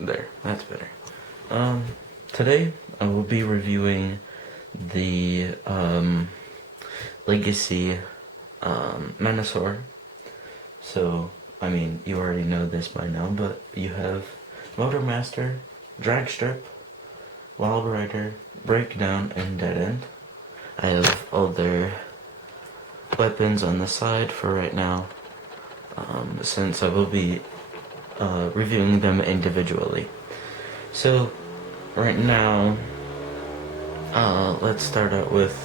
There, that's better. Today I will be reviewing the Legacy Menasor. So, I mean, you already know this by now, but you have Motormaster, Drag Strip, Wild Rider, Breakdown, and Dead End. I have all their weapons on the side for right now, since I will be reviewing them individually. So, right now, let's start out with,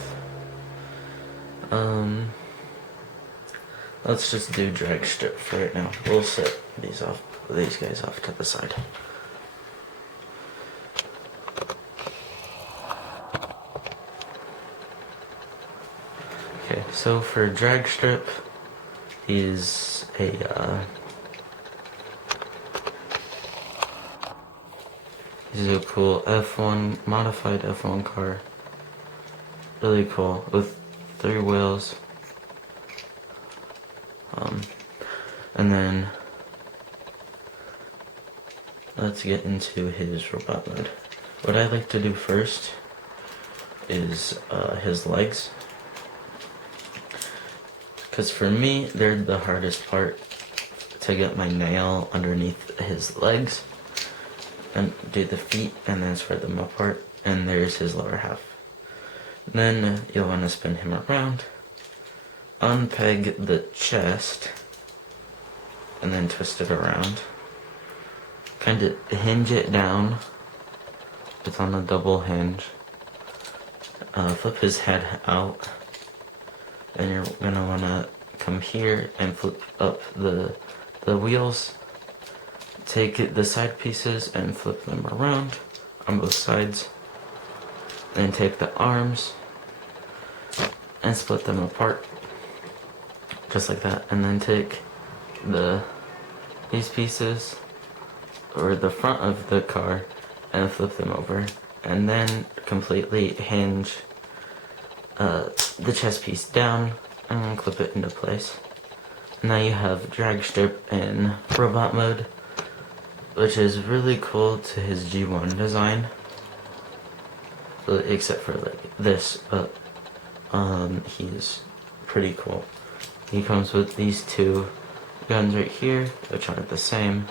let's just do Drag Strip for right now. We'll set these guys off to the side. Okay, so for Drag Strip, he's a cool F1, modified F1 car. Really cool, with 3 wheels. And then, let's get into his robot mode. What I like to do first is his legs. Because for me, they're the hardest part, to get my nail underneath his legs. And do the feet and then spread them apart, and there's his lower half. Then you'll want to spin him around, unpeg the chest, and then twist it around. Kind of hinge it down. It's on a double hinge. Flip his head out, and you're gonna want to come here and flip up the wheels. Take the side pieces and flip them around on both sides. Then take the arms and split them apart, just like that. And then take these pieces, or the front of the car, and flip them over. And then completely hinge the chest piece down and then clip it into place. Now you have Drag Strip in robot mode, which is really cool to his G1 design, except for like this, but he's pretty cool. He comes with these 2 guns right here, which are the same.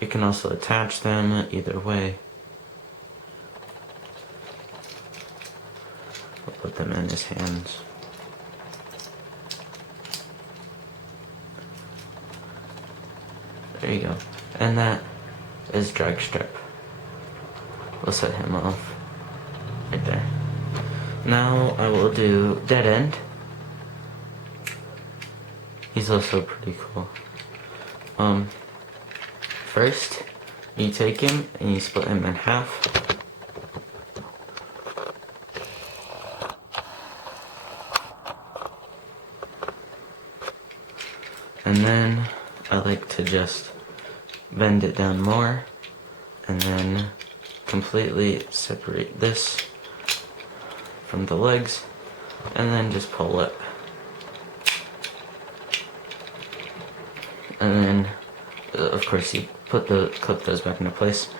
You can also attach them either way. I'll put them in his hands. There you go. And that is Drag Strip. We'll set him off right there. Now I will do Dead End. He's also pretty cool. First, you take him and you split him in half. And then I like to just bend it down more, and then completely separate this from the legs, and then just pull it. And then, of course, you clip those back into place,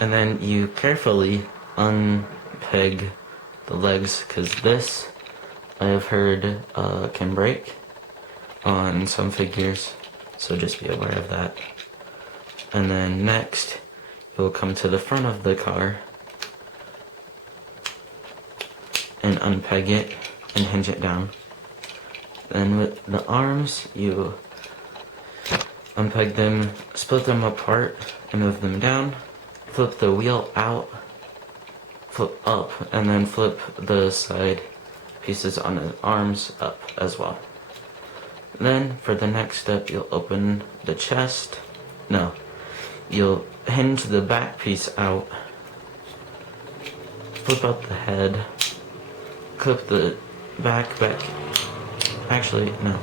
and then you carefully unpeg the legs, because this, I have heard, can break on some figures, so just be aware of that. And then next, you'll come to the front of the car and unpeg it and hinge it down. Then with the arms, you unpeg them, split them apart, and move them down. Flip the wheel out, flip up, and then flip the side pieces on the arms up as well. Then, for the next step, you'll open the chest. No. You'll hinge the back piece out, flip up the head, clip the back. Actually, no.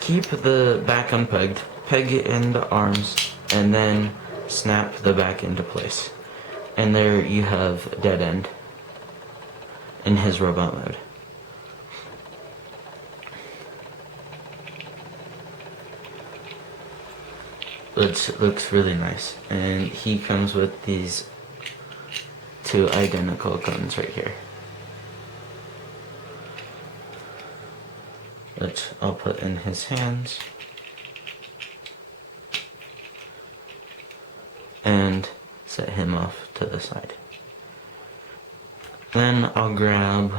Keep the back unpegged, peg it in the arms, and then snap the back into place. And there you have Dead End in his robot mode. which looks really nice. And he comes with these two identical guns right here, which I'll put in his hands. And set him off to the side. Then I'll grab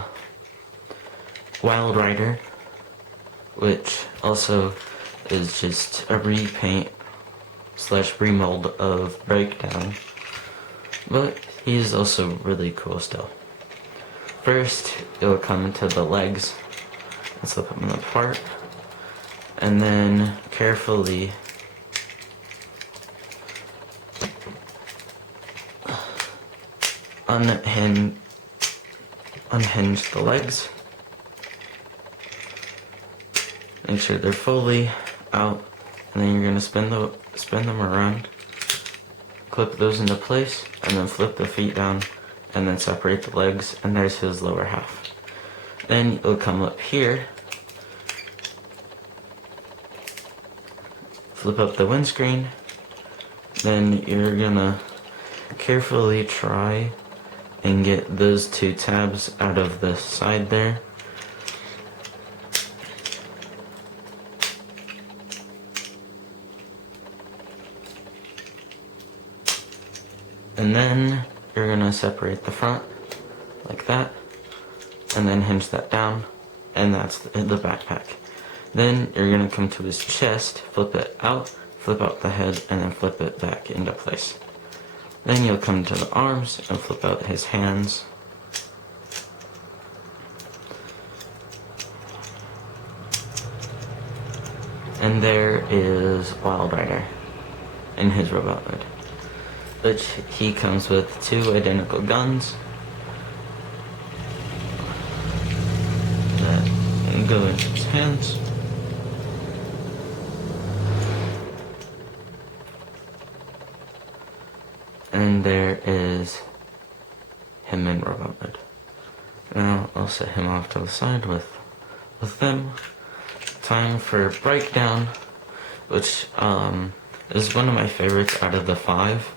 Wild Rider, which also is just a repaint / remold of Breakdown, but he's also really cool still. First, it'll come into the legs and slip them apart, and then carefully unhinge the legs. Make sure they're fully out, and then you're gonna spin them around, clip those into place, and then flip the feet down, and then separate the legs, and there's his lower half. Then you'll come up here, flip up the windscreen, then you're gonna carefully try and get those two tabs out of the side there. And then you're gonna separate the front like that, and then hinge that down, and that's the backpack. Then you're gonna come to his chest, flip it out, flip out the head, and then flip it back into place. Then you'll come to the arms and flip out his hands. And there is Wild Rider in his robot mode, which he comes with two identical guns that can go into his hands. And there is him in robot mode. Now I'll set him off to the side with them. Time for Breakdown, which is one of my favorites out of the 5.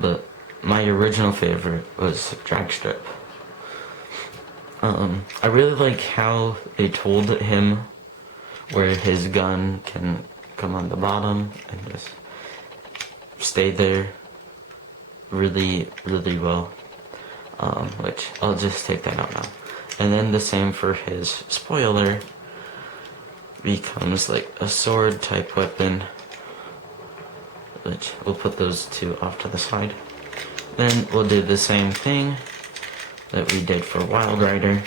But my original favorite was Drag Strip. I really like how they told him where his gun can come on the bottom and just stay there really well, which I'll just take that out now. And then the same for his spoiler, becomes like a sword type weapon, which we'll put those two off to the side. Then we'll do the same thing that we did for Wild Rider.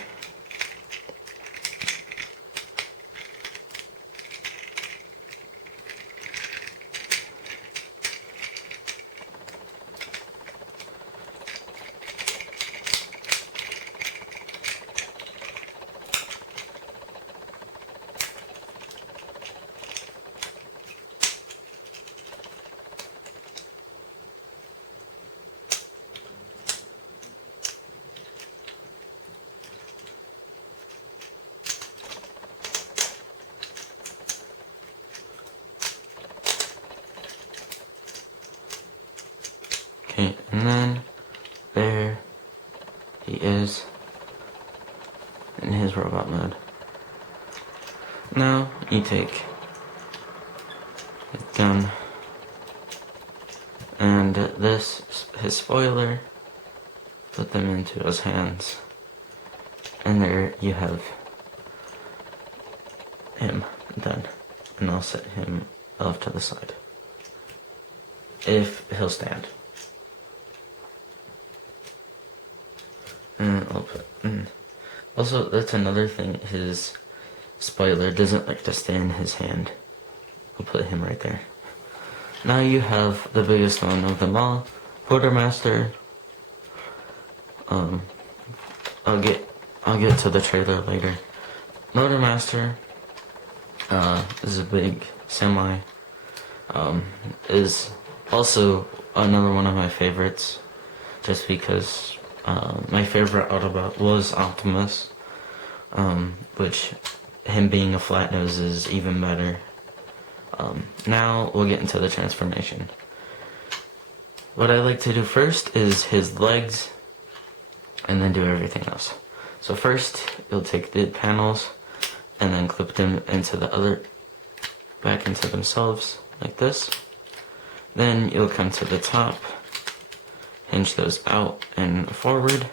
Okay, and then there he is in his robot mode. Now you take the gun and his spoiler, put them into his hands, and there you have him done. And I'll set him off to the side, if he'll stand. And I'll put, also, that's another thing, his spoiler doesn't like to stay in his hand. I'll put him right there. Now you have the biggest one of them all, Quartermaster. I'll get to the trailer later. Motormaster is a big semi. Is also another one of my favorites, just because my favorite Autobot was Optimus, which him being a flat nose is even better. Now we'll get into the transformation. What I like to do first is his legs, and then do everything else. So first, you'll take the panels, and then clip them into the other, back into themselves, like this. Then you'll come to the top, hinge those out and forward.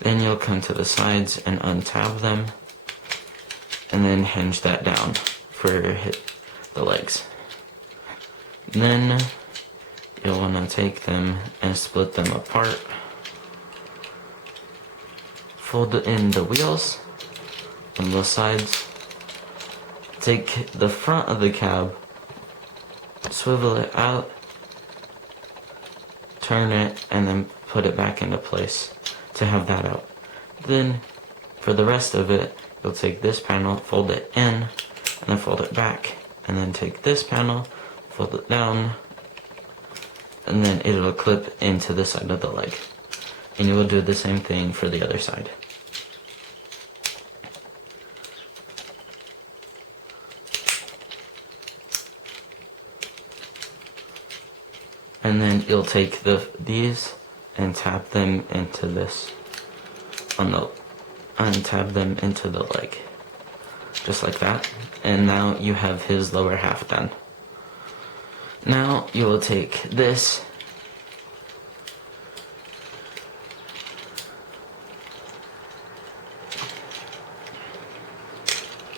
Then you'll come to the sides and untab them, and then hinge that down for the legs. Then you'll want to take them and split them apart. Fold in the wheels on both sides. Take the front of the cab, swivel it out, turn it, and then put it back into place to have that out. Then for the rest of it, you'll take this panel, fold it in, and then fold it back, and then take this panel, fold it down, and then it'll clip into the side of the leg. And you will do the same thing for the other side. And then you'll take these and tap them into this. Untap them into the leg. Just like that. And now you have his lower half done. Now you will take this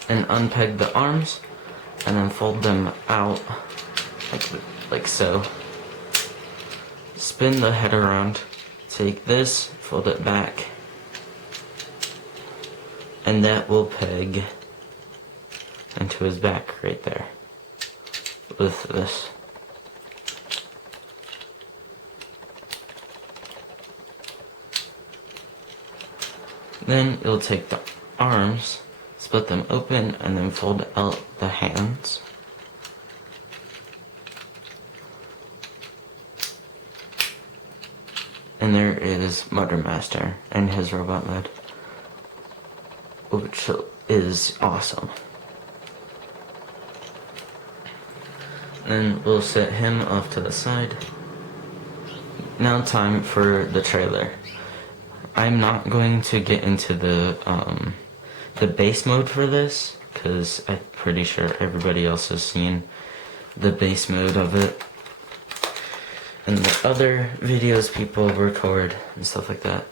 and unpeg the arms, and then fold them out like so. Spin the head around, take this, fold it back, and that will peg into his back right there with this. Then you'll take the arms, split them open, and then fold out the hands. And there is Motor Master and his robot mode, which is awesome. Then we'll set him off to the side. Now time for the trailer. I'm not going to get into the base mode for this, because I'm pretty sure everybody else has seen the base mode of it and the other videos people record and stuff like that.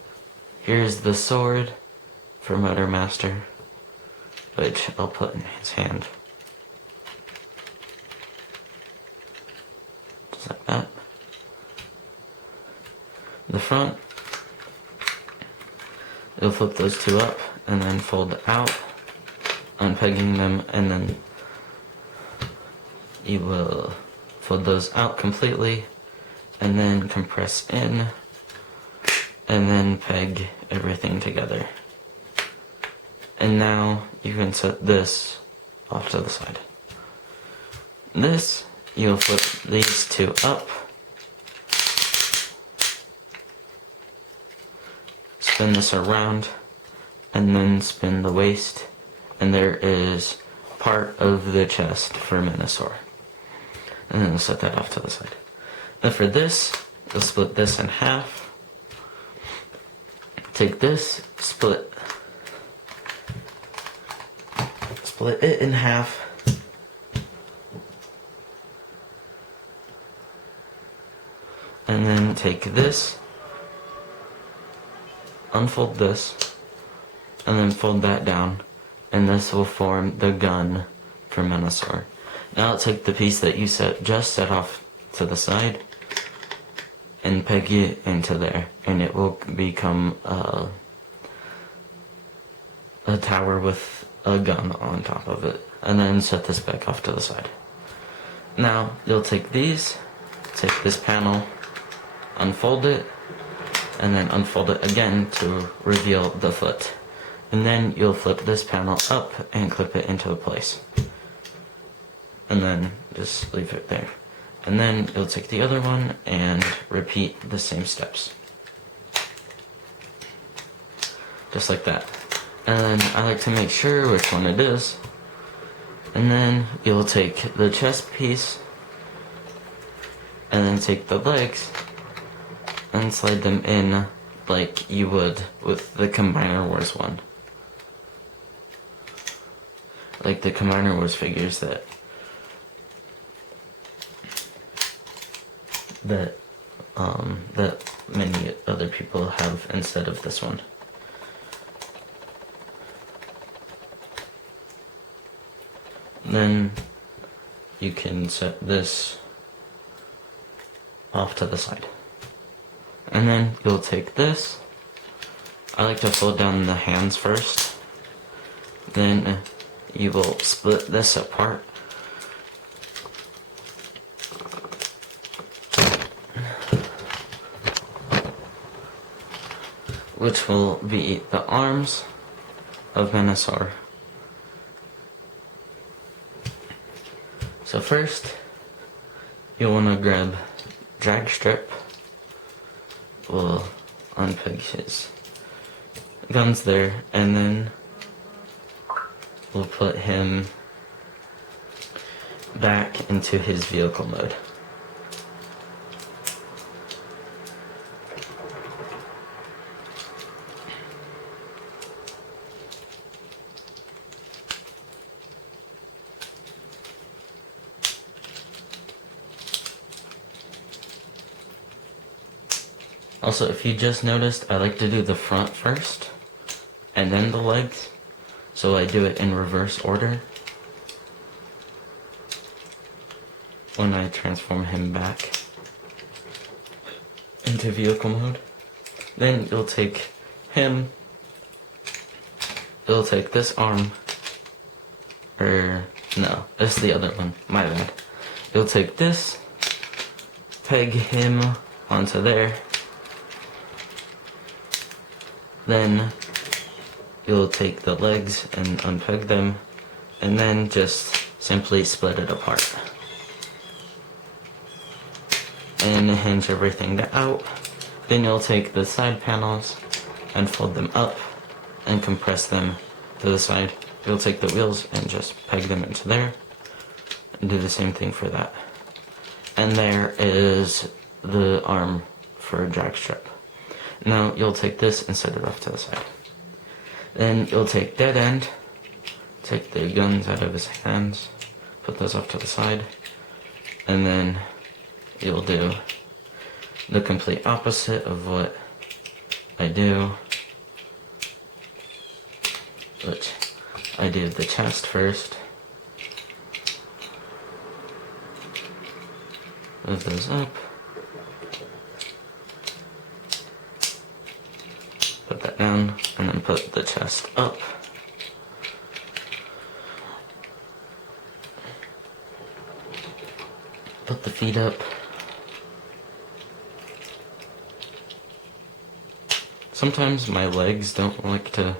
Here's the sword for Motor Master, which I'll put in his hand. Just like that. The front, you'll flip those two up and then fold out, unpegging them, and then you will fold those out completely and then compress in and then peg everything together. And now you can set this off to the side. This, you'll flip these two up, spin this around, and then spin the waist, and there is part of the chest for Menasor. And then we'll set that off to the side. Now for this, you'll split this in half. Take this, split it in half. And then take this, unfold this, and then fold that down, and this will form the gun for Menasor. Now I'll take the piece that you just set off to the side and peg it into there, and it will become a tower with a gun on top of it, and then set this back off to the side. Now you'll take these, take this panel, unfold it, and then unfold it again to reveal the foot. And then you'll flip this panel up and clip it into place. And then just leave it there. And then you'll take the other one and repeat the same steps. Just like that. And then I like to make sure which one it is And then you'll take the chest piece and then take the legs and slide them in like you would with the Combiner Wars one. Like the Combiner Wars figures that many other people have instead of this one. Then you can set this off to the side. And then you'll take this. I like to fold down the hands first. Then you will split this apart. Which will be the arms of Menasor. So first, you'll want to grab drag strip. We'll unpeg his guns there, and then we'll put him back into his vehicle mode. Also, if you just noticed, I like to do the front first, and then the legs, so I do it in reverse order when I transform him back into vehicle mode. Then you'll take him, you'll take this arm, or no, that's the other one, my bad. You'll take this, peg him onto there, then you'll take the legs and unpeg them, and then just simply split it apart. And hinge everything out. Then you'll take the side panels and fold them up and compress them to the side. You'll take the wheels and just peg them into there and do the same thing for that. And there is the arm for a drag strip. Now you'll take this and set it off to the side. Then you'll take dead end, take the guns out of his hands, put those off to the side, and then you'll do the complete opposite of what I do, which I do the chest first, move those up, put that down, and then put the chest up. Put the feet up. Sometimes my legs don't like to,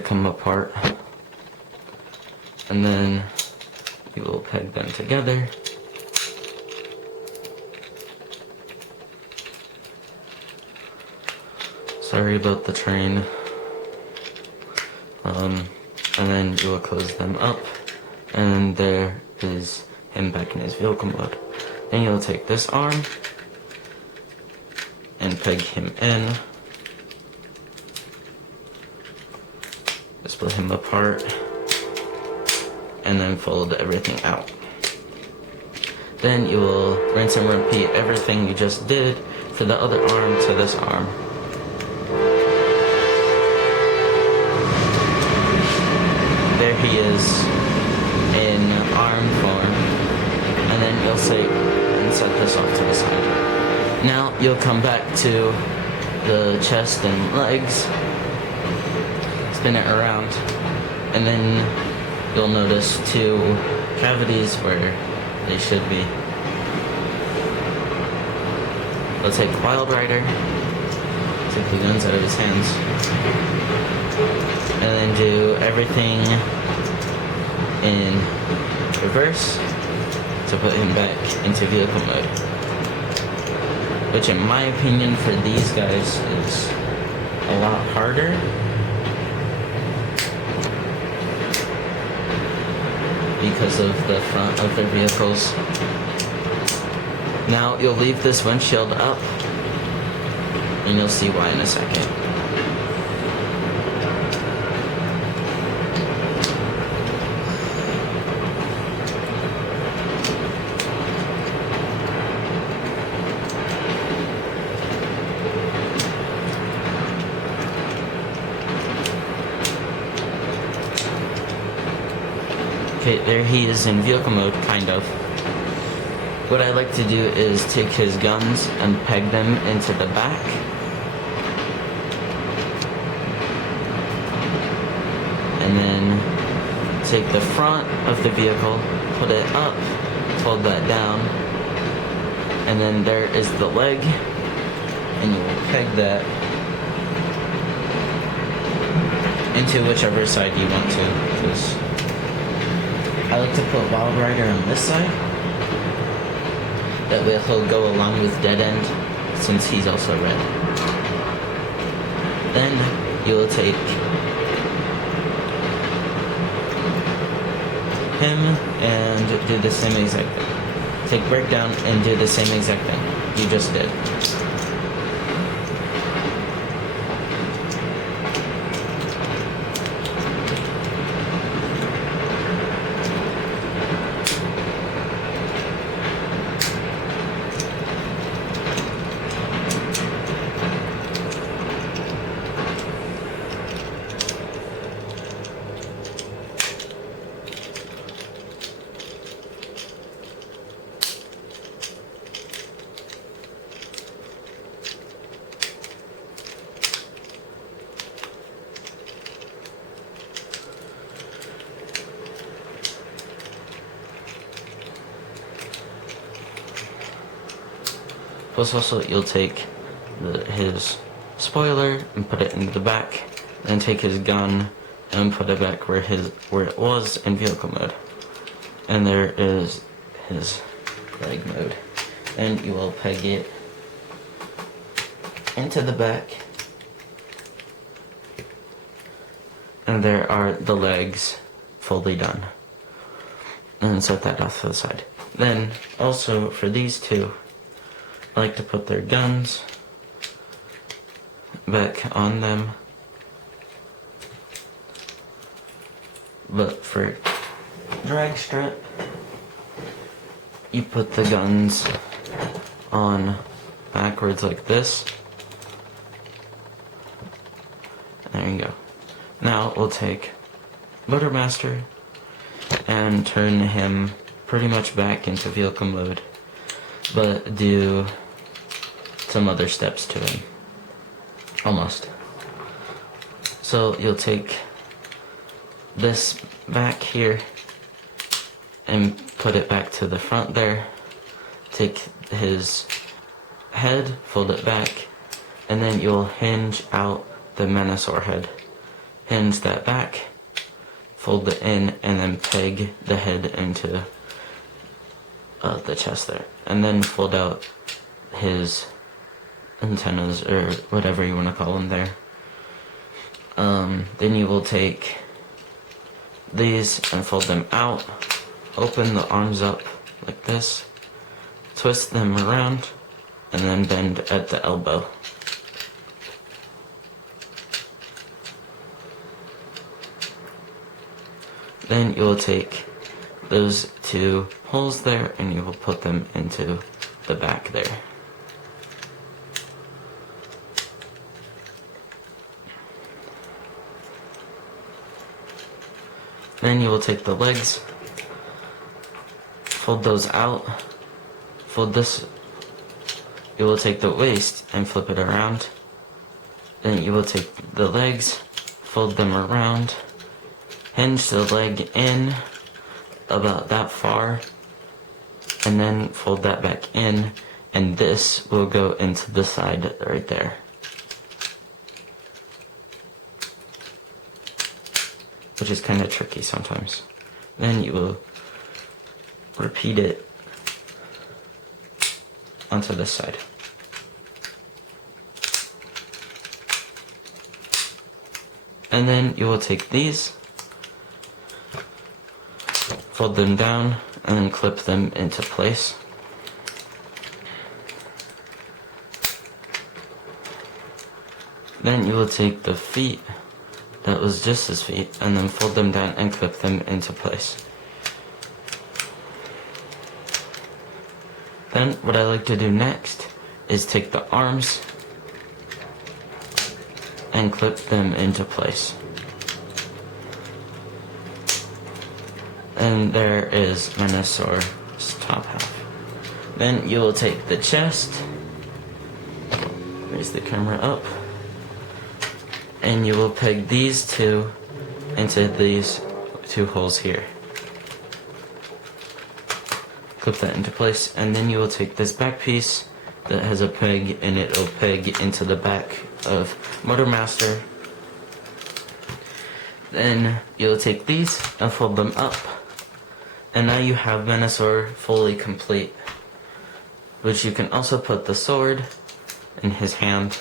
come apart. And then you will peg them together. Sorry about the train. And then you will close them up, and there is him back in his vehicle mode. Then you'll take this arm and peg him in, split him apart, and then fold everything out. Then you will rinse and repeat everything you just did for the other arm to this arm. There he is in arm form, and then you'll say and set this off to the side. Now you'll come back to the chest and legs, spin it around, and then you'll notice two cavities where they should be. We'll take Wild Rider, take the guns out of his hands, and then do everything in reverse to put him back into vehicle mode. Which in my opinion for these guys is a lot harder. because of the front of their vehicles. Now you'll leave this windshield up, and you'll see why in a second. Okay, there he is in vehicle mode, kind of. What I like to do is take his guns and peg them into the back. And then take the front of the vehicle, put it up, fold that down, and then there is the leg, and you will peg that into whichever side you want to, because I like to put Wild Rider on this side. That way he'll go along with Dead End, since he's also red. Then you'll take him and do the same exact thing. Take Breakdown and do the same exact thing you just did. Plus also you'll take his spoiler and put it into the back, and take his gun and put it back where it was in vehicle mode. And there is his leg mode. And you will peg it into the back. And there are the legs fully done. And set that off to the side. Then also for these two, I like to put their guns back on them, but for drag strip, you put the guns on backwards like this. There you go. Now we'll take Motormaster and turn him pretty much back into vehicle mode, but do some other steps to him. Almost. So you'll take this back here and put it back to the front there. Take his head, fold it back, and then you'll hinge out the Menasor head. Hinge that back, fold it in, and then peg the head into the chest there. And then fold out his antennas, or whatever you want to call them there. Then you will take these and fold them out, open the arms up like this, twist them around, and then bend at the elbow. Then you will take those two holes there and you will put them into the back there. Then you will take the legs, fold those out, fold this, you will take the waist and flip it around. Then you will take the legs, fold them around, hinge the leg in about that far, and then fold that back in, and this will go into the side right there. Which is kind of tricky sometimes. Then you will repeat it onto this side. And then you will take these, fold them down and then clip them into place. Then you will take the feet that was just his feet and then fold them down and clip them into place. Then what I like to do next is take the arms and clip them into place. And there is Menasor's top half. Then you will take the chest, raise the camera up, and you will peg these two into these two holes here. Clip that into place, and then you will take this back piece that has a peg, and it will peg into the back of Motor Master. Then you'll take these and fold them up, and now you have Menasor fully complete, which you can also put the sword in his hand,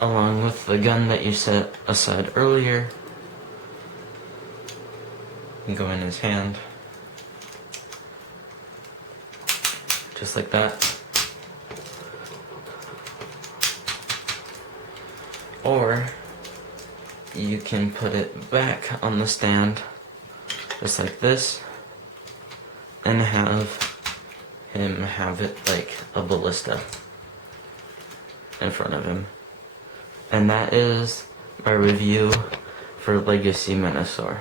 along with the gun that you set aside earlier, and go in his hand, just like that. Or you can put it back on the stand, just like this, and have him have it like a ballista in front of him. And that is my review for Legacy Menasor.